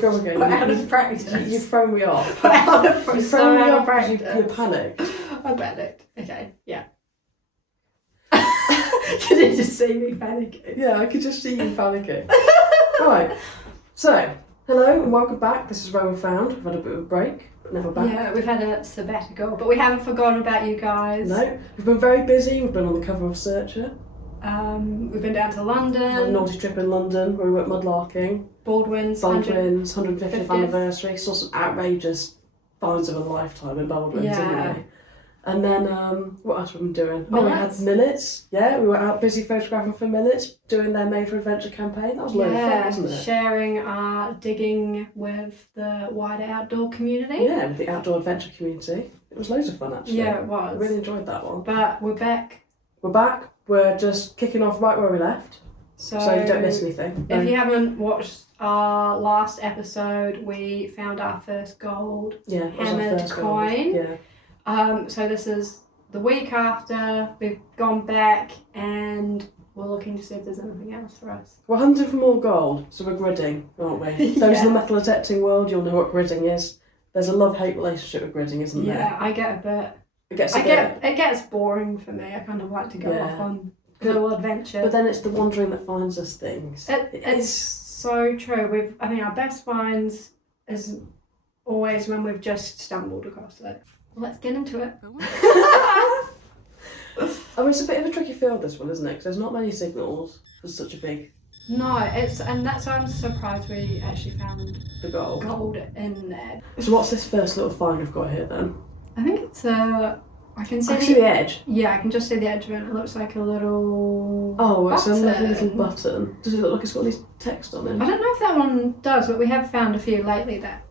Go again. We're out of practice. You've thrown me off. We're out of practice. You've thrown me off. Practice. You panicked. I panicked. Okay, yeah. Can you just see me panicking? Yeah, I could just see you panicking. Right. So, hello and welcome back. This is Where We Found. We've had a bit of a break, but now we're back. Yeah, we've had a sabbatical, but we haven't forgotten about you guys. No, we've been very busy. We've been on the cover of Searcher. We've been down to Had a London. naughty trip in London where we went mudlarking. Baldwin's. 150th 50th. anniversary. Saw some outrageous finds of a lifetime in Baldwin's, didn't we? And then, what else have we been doing? Oh, we had Minutes. Yeah, we were out busy photographing for Minutes, doing their Made for Adventure campaign. That was a load of fun, wasn't it? Sharing our digging with the wider outdoor community. Yeah, with the outdoor adventure community. It was loads of fun, actually. Yeah, it was. I really enjoyed that one. But we're back. We're back. We're just kicking off right where we left. So you don't miss anything. If you haven't watched our last episode, we found our first gold hammered coin. Yeah. So this is the week after. We've gone back and we're looking to see if there's anything else for us. We're hunting for more gold, so we're gridding, aren't we? Those in the metal detecting world, you'll know what gridding is. There's a love-hate relationship with gridding, isn't there? Yeah, I get a bit. It gets boring for me. I kind of like to go off on a little adventure. But then it's the wandering that finds us things. It's so true. I think our best finds is always when we've just stumbled across it. Let's get into it. I mean, it's a bit of a tricky field, this one, isn't it? Because there's not many signals for such a big... No, and that's why I'm surprised we actually found the gold in there. So what's this first little find we've got here then? I think it's I can see the edge. Yeah, I can just see the edge of it. It looks like a little it's a lovely little button. Does it look like it's got any text on it? I don't know if that one does, but we have found a few lately that...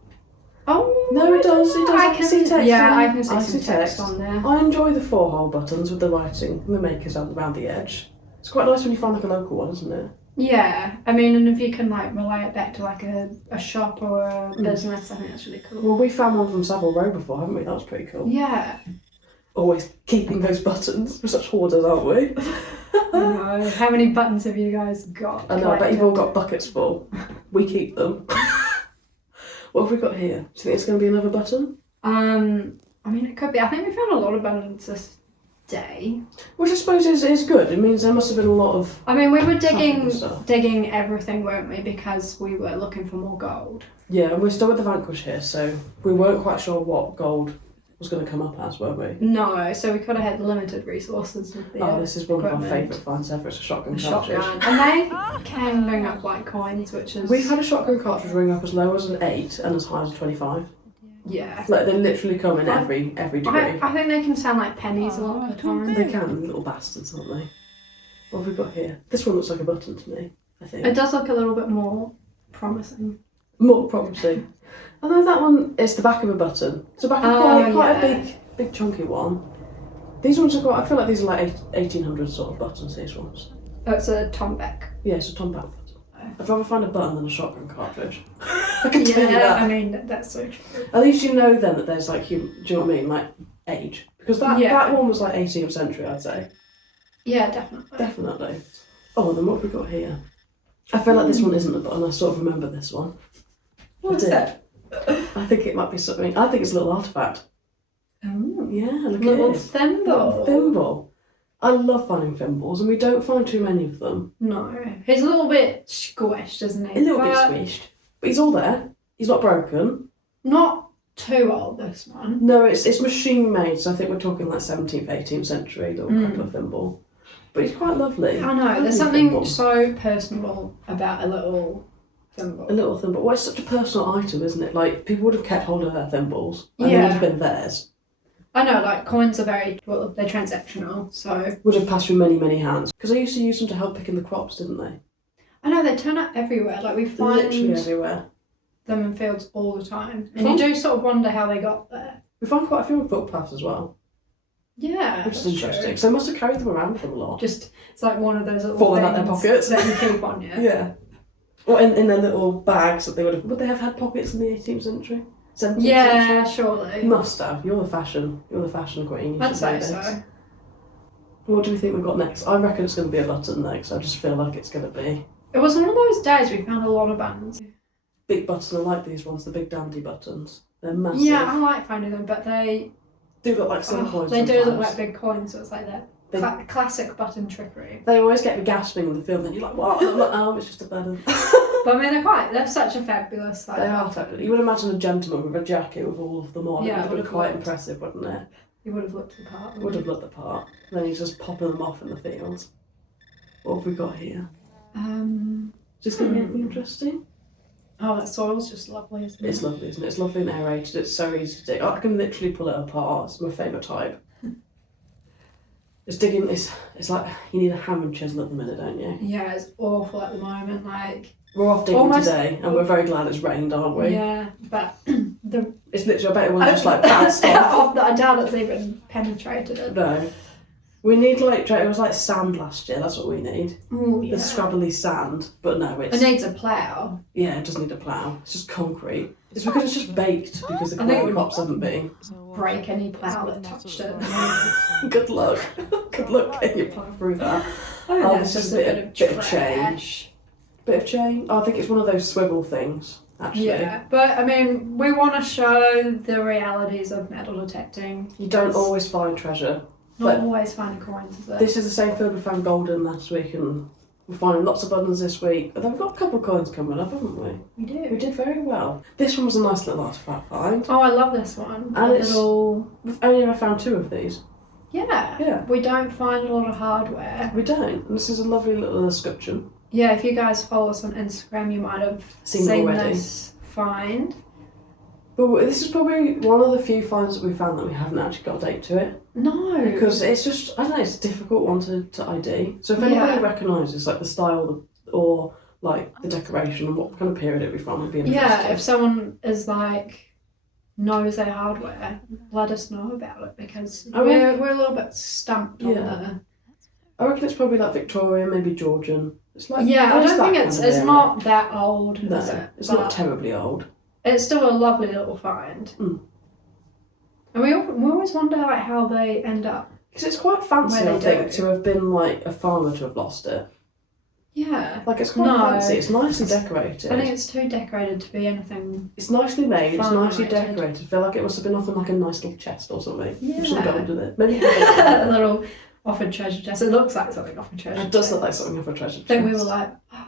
Oh, no, it does. It does. I can see text. Yeah, I can see some text on there. I enjoy the 4-hole buttons with the writing and the makers around the edge. It's quite nice when you find like a local one, isn't it? Yeah, I mean, and if you can like relay it back to like a shop or a business, I think that's really cool. Well, we found one from Savile Row before, haven't we? That was pretty cool. Yeah. Always keeping those buttons. We're such hoarders, aren't we? I know. How many buttons have you guys got? I know, I bet you've all got buckets full. We keep them. What have we got here? Do you think it's going to be another button? I mean, it could be. I think we found a lot of buttons this day. Which I suppose is good. It means there must have been a lot of... I mean, we were digging everything, weren't we? Because we were looking for more gold. Yeah, and we're still with the Vanquish here, so we weren't quite sure what gold was going to come up as, were we? No, so we could have had limited resources with the this is one of our favourite finds ever. It's a shotgun cartridge. And they can bring up like coins, which is... We've had a shotgun cartridge ring up as low as an 8 and as high as a 25. Yeah. Like, they literally come in every degree. I think they can sound like pennies a lot of the time. They can, little bastards, aren't they? What have we got here? This one looks like a button to me, I think. It does look a little bit more promising. More promising. Although that one is the back of a button. It's the back of quite a big chunky one. These ones are quite, I feel like these are like 1800 sort of buttons, these ones. Oh, it's a Tomback. Yeah, it's a Tomback button. I'd rather find a button than a shotgun cartridge. I can tell you that. I mean, that's so true. At least you know then that there's like, do you know what I mean? Like, age. Because that one was like 18th century, I'd say. Yeah, definitely. Definitely. Oh, and then what have we got here? I feel like this one isn't a button, I sort of remember this one. What's that? I think it might be something, I think it's a little artefact. Oh. Yeah, look at it. Little thimble. Little thimble. I love finding thimbles, and we don't find too many of them. No. He's a little bit squished, isn't he? A little bit squished. But he's all there. He's not broken. Not too old, this one. No, it's machine made, so I think we're talking like 17th, 18th century, little copper thimble. But he's quite lovely. I know, there's something so personal about a little thimble. A little thimble. Well, it's such a personal item, isn't it? Like, people would have kept hold of their thimbles, and they would have been theirs. I know, like, coins are they're transactional, so... Would have passed through many, many hands. Because they used to use them to help picking the crops, didn't they? I know, they turn up everywhere. Like, we find literally everywhere. them in fields all the time. And you do sort of wonder how they got there. We find quite a few on footpaths as well. Yeah, which is interesting. True. So they must have carried them around with them a lot. Just, it's like one of those little falling out their pockets that you keep on you. Yeah. Or in their little bags that would they have had pockets in the 18th century? 17th yeah, century? surely. Must have. You're the fashion queen. I'd say so. What do we think we've got next? I reckon it's going to be a button next. I just feel like it's going to be. It was one of those days we found a lot of buttons. big buttons are like these ones, the big dandy buttons. They're massive. Yeah, I like finding them, but they do look like some coins. They sometimes. do look like big coins, so it's like that classic button trickery. They always get me gasping in the film, and you're like, what? I'm like, oh, it's just a button. But I mean, they're such a fabulous sight. They are fabulous. You would imagine a gentleman with a jacket with all of them on. Yeah, it would have been quite impressive, wouldn't it? He would have looked the part. Would have looked the part. And then he's just popping them off in the fields. What have we got here? Just going to be anything interesting? Oh, that soil's just lovely, isn't it? It's lovely, isn't it? It's lovely and aerated. It's so easy to dig. I can literally pull it apart. It's my favourite type. It's digging. It's like you need a hammer and chisel at the minute, don't you? Yeah, it's awful at the moment. Like we're off digging today, and we're very glad it's rained, aren't we? Yeah, but it's literally. I bet it was just like bounced off. I doubt it's even penetrated it. No. We need it was like sand last year, that's what we need. Ooh, yeah. The scrabbly sand, but no, it needs a plough. Yeah, it does need a plough. It's just concrete. It's because it's just baked because the corn crops haven't been. Break any plough that touched it. Good luck. Good luck getting your plough through that. Oh, it's just a bit of change. Bit of change. Oh, I think it's one of those swivel things, actually. Yeah, but I mean, we want to show the realities of metal detecting. You don't always find treasure. Not always find coins, is it? This is the same field we found gold in last week, and we're finding lots of buttons this week. But then we've got a couple of coins coming up, haven't we? We do. We did very well. This one was a nice little artifact find. Oh, I love this one. And we've only ever found 2 of these. Yeah. We don't find a lot of hardware. We don't. And this is a lovely little escutcheon. Yeah, if you guys follow us on Instagram, you might have seen this find. But this is probably one of the few finds that we found that we haven't actually got a date to it. No. Because it's just, I don't know, it's a difficult one to ID. So if anybody recognises like the style or like the decoration and what kind of period it'd be from, it'd be interesting. Yeah, if someone is like, knows their hardware, let us know about it because we're a little bit stumped on the... I reckon it's probably like Victorian, maybe Georgian. It's like I don't think it's not that old, no, is it? It's not terribly old. It's still a lovely little find. Mm. And we always wonder like how they end up. Because it's quite fancy, I think, to have been like a farmer to have lost it. Yeah. Like it's quite fancy, it's nicely decorated. I think it's too decorated to be anything. It's nicely made, it's nicely decorated. I feel like it must have been off in like a nice little chest or something. Yeah. With some gold in it. Maybe a little offered treasure chest. It looks like something off a treasure chest. It does look like something off a treasure chest. I think we were like, oh,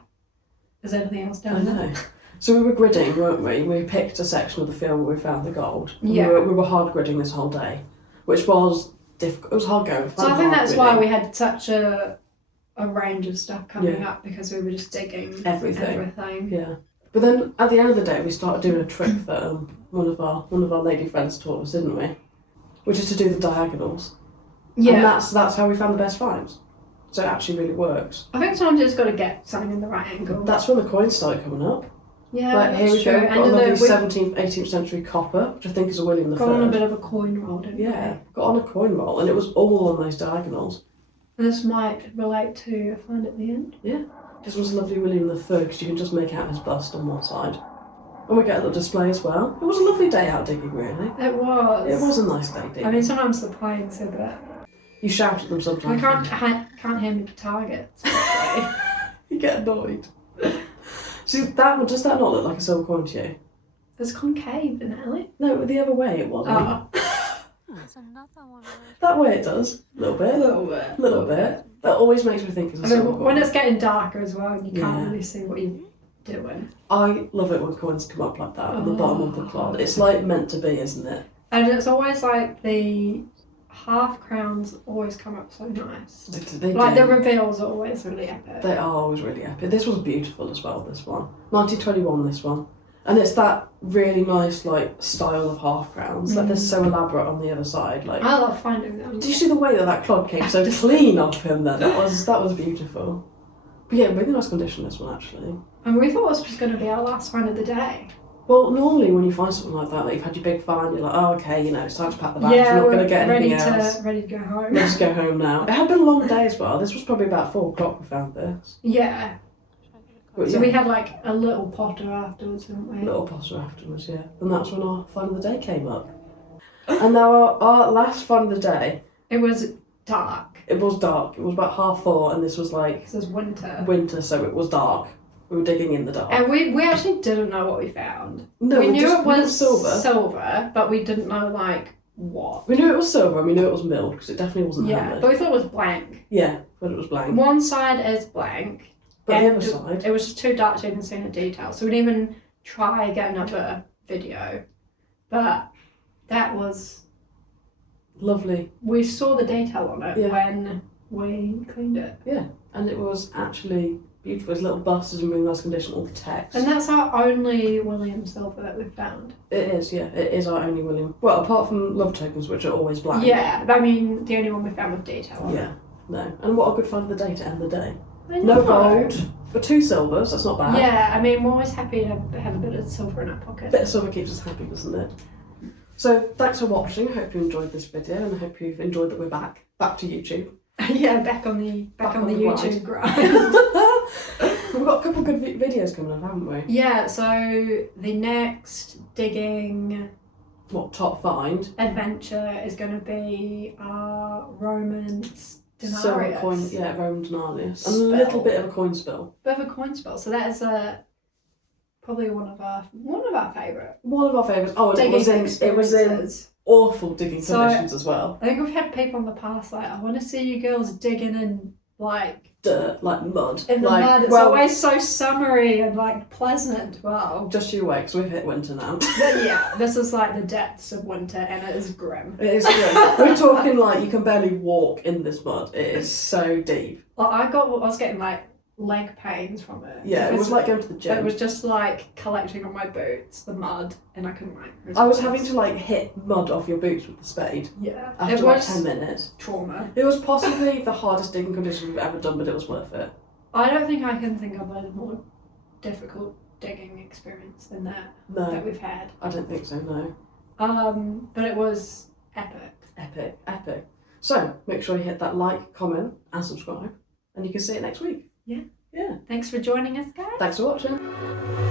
is there anything else down there? So we were gridding, weren't we? We picked a section of the field where we found the gold. Yeah. We were hard gridding this whole day, which was difficult. It was hard going. So I think that's why we had such a range of stuff coming up because we were just digging everything. Yeah. But then at the end of the day, we started doing a trick that one of our lady friends taught us, didn't we? Which is to do the diagonals. Yeah. And that's how we found the best finds. So it actually really works. I think sometimes you just got to get something in the right angle. That's when the coins started coming up. Yeah, like here we go. We've got a lovely 17th, 18th century copper, which I think is a William III. Got on a bit of a coin roll, didn't we? Got on a coin roll, and it was all on those diagonals. And this might relate to a find at the end. Yeah, this was a lovely William III because you can just make out his bust on one side. And we get a little display as well. It was a lovely day out digging, really. It was. It was a nice day digging. I mean, sometimes the planes are a bit... You shout at them sometimes. I can't hear me targets. You get annoyed. See, does that not look like a silver coin to you? It's concave, isn't it, Ellie? No, the other way it wasn't. There's another one. That way it does. A little bit. Little bit. That always makes me think of a silver coin. When it's getting darker as well and you can't really see what you're doing. I love it when coins come up like that on the bottom of the clod. It's like meant to be, isn't it? And it's always like the half crowns always come up so nice. They like do. the reveals are always really epic. They are always really epic. This was beautiful as well, this one. 1921, this one. And it's that really nice like style of half crowns. Like they're so elaborate on the other side. Like I love finding them. Did you see the way that clod came so clean off him then? That was beautiful. But yeah, really nice condition, this one actually. And we thought this was going to be our last find of the day. Well, normally when you find something like that, you've had your big find, you're like, oh, okay, it's time to pack the bags, you're not going to get anything else. Ready to go home. Let's go home now. It had been a long day as well. This was probably about 4 o'clock we found this. Yeah. But so we had like a little potter afterwards, didn't we? A little potter afterwards, yeah. And that's when our find of the day came up. And now our last find of the day... It was dark. It was dark. It was about 4:30 and this was like... This is winter. Winter, so it was dark. We were digging in the dark. And we actually didn't know what we found. No, we knew it was silver. but we didn't know like what. We knew it was silver and we knew it was milled because it definitely wasn't Yeah, hammered. but we thought it was blank. Yeah, but it was blank. One side is blank. But the other side... It was just too dark to even see the detail. So we didn't even try get another video. But that was... Lovely. We saw the detail on it Yeah. when we cleaned it. Yeah, and it was actually beautiful. His little bust is in really nice condition, all the text. And that's our only William silver that we've found. It is, yeah. It is our only William. Well, apart from love tokens, which are always blank. Yeah, I mean, the only one we found with detail on it. Yeah, no. And what a good find of the day to end the day. I No know. gold. For 2 silvers, that's not bad. Yeah, I mean, we're always happy to have a bit of silver in our pocket. A bit of silver keeps us happy, doesn't it? So, thanks for watching. I hope you enjoyed this video and I hope you've enjoyed that we're back to YouTube. Yeah, back on the YouTube grind. We've got a couple of good videos coming up, haven't we? Yeah, so the next digging What, top find? adventure is going to be our Roman Silver denarius. coin, yeah, Roman denarius. And a Spell. little bit of a coin spill. Bit of a coin spell. So that is probably one of our favourite One of our favourites. Oh, and digging it was in experiences. awful digging So- conditions as well. I think we've had people in the past like, I want to see you girls digging in like Dirt, like mud. in the like, mud. It's well, always so summery and like pleasant. Well, just you wait, because we've hit winter now. but yeah, this is like the depths of winter and it is grim. It is good. We're talking like you can barely walk in this mud. It is so deep. Like, I was getting like leg pains from it. Yeah, it because was like going to the gym. It was just like collecting on my boots, the mud, and I couldn't like. I was having to like hit mud off your boots with the spade Yeah, after it like was 10 minutes. trauma. It was possibly the hardest digging condition we've ever done, but it was worth it. I don't think I can think of a more difficult digging experience than that No, we've had. I don't think so, no. But it was epic. Epic, epic. So, make sure you hit that like, comment and subscribe, and you can see it next week. Yeah. Yeah. Thanks for joining us, guys. Thanks for watching.